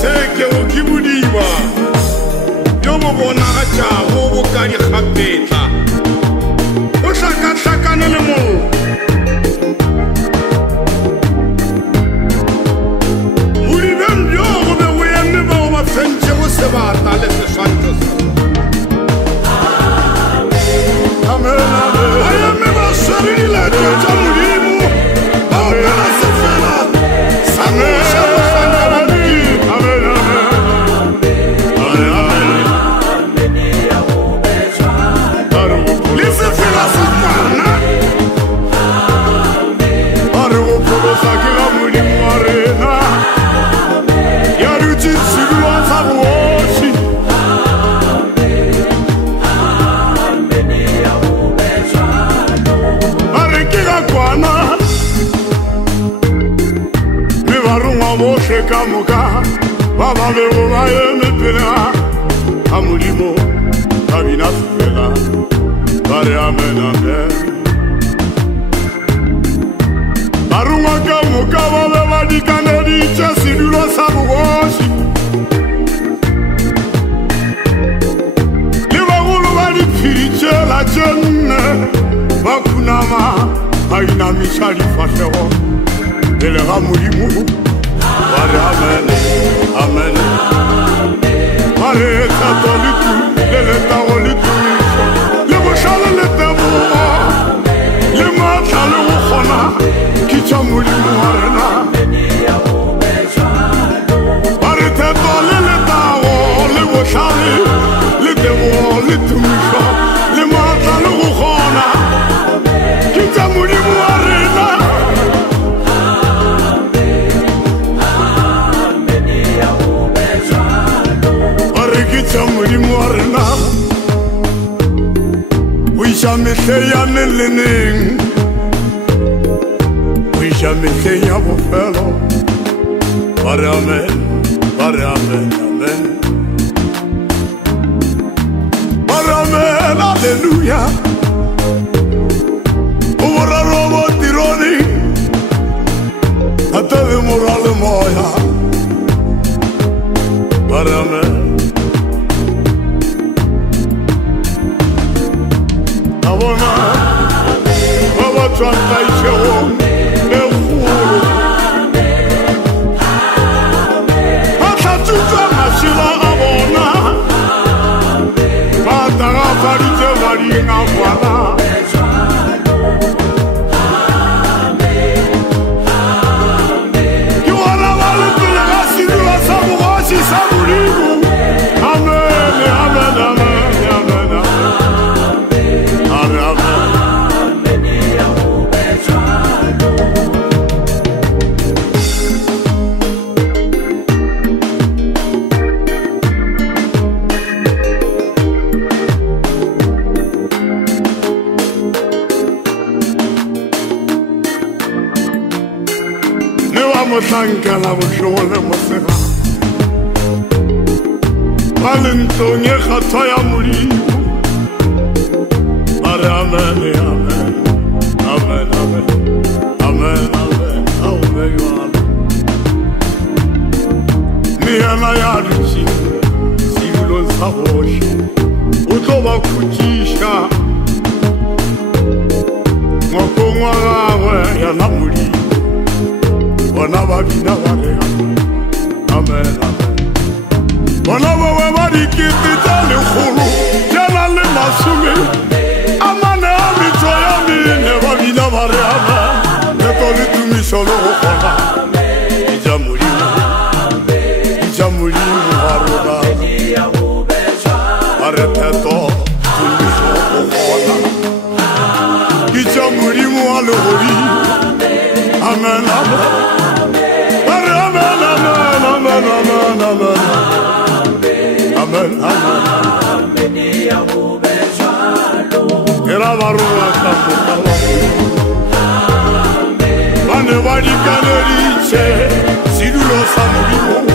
Seke o kibudiwa yo mo bona ga tšago go ka dikgapetla o hlakahlakane le moo bodibeng bjo go be go eme bao ba fentše go sebata le seswantšo a eme ba swere dilatšo tša modimo ba opela sefela sa moša kamoka baba bego ba eme pele ga modimo ba bina fela ba re amen amen barungwa kamoka ba be ba dikaneditše sedulo sa bogoši le bagolo ba diphiditšela tše nne ba khunama ba inamiša difahlego pele ga modimo amen, amen. Mare katoliku, le tawoliku, le boshale le teboa, le matla le khona, kitsa modimo arena. Mare tetole le tawo, le boshale le teboa, le tumisha, le matla le khona, kitsa modimo arena. Modimo wa rena o iša mehle ya meleneng o iša mehle ya bofelo ba re amen amen ba re amen alleluja o boraro bo tironi a tebe morale moya ba re amen Abona, baba tranta icheo, ekhulu. Ata tuta mashila abona, bata gafarite varinga wala. Kiwana wale pele gasidu la sabugosi saburigu. Amen, amen, amen. Motanka la boshole mosega Valentonie khataya muri Amen amen amen amen amen amen amen Niana ya ruchi Simulo saboshi Utoba kuchisha Mokongwa gawe ya namuri Bona babina bare amen amen Bona baba bari kiti tale khulu jana le masumi amane ami toya mi ne babina bare amen ne toli tumi solo khona ijamuri haruba areteto tumi solo khona ijamuri mu alori amen amen Amen, amen. Era barua kamu. Bane bari kaneri che, sidulo samu.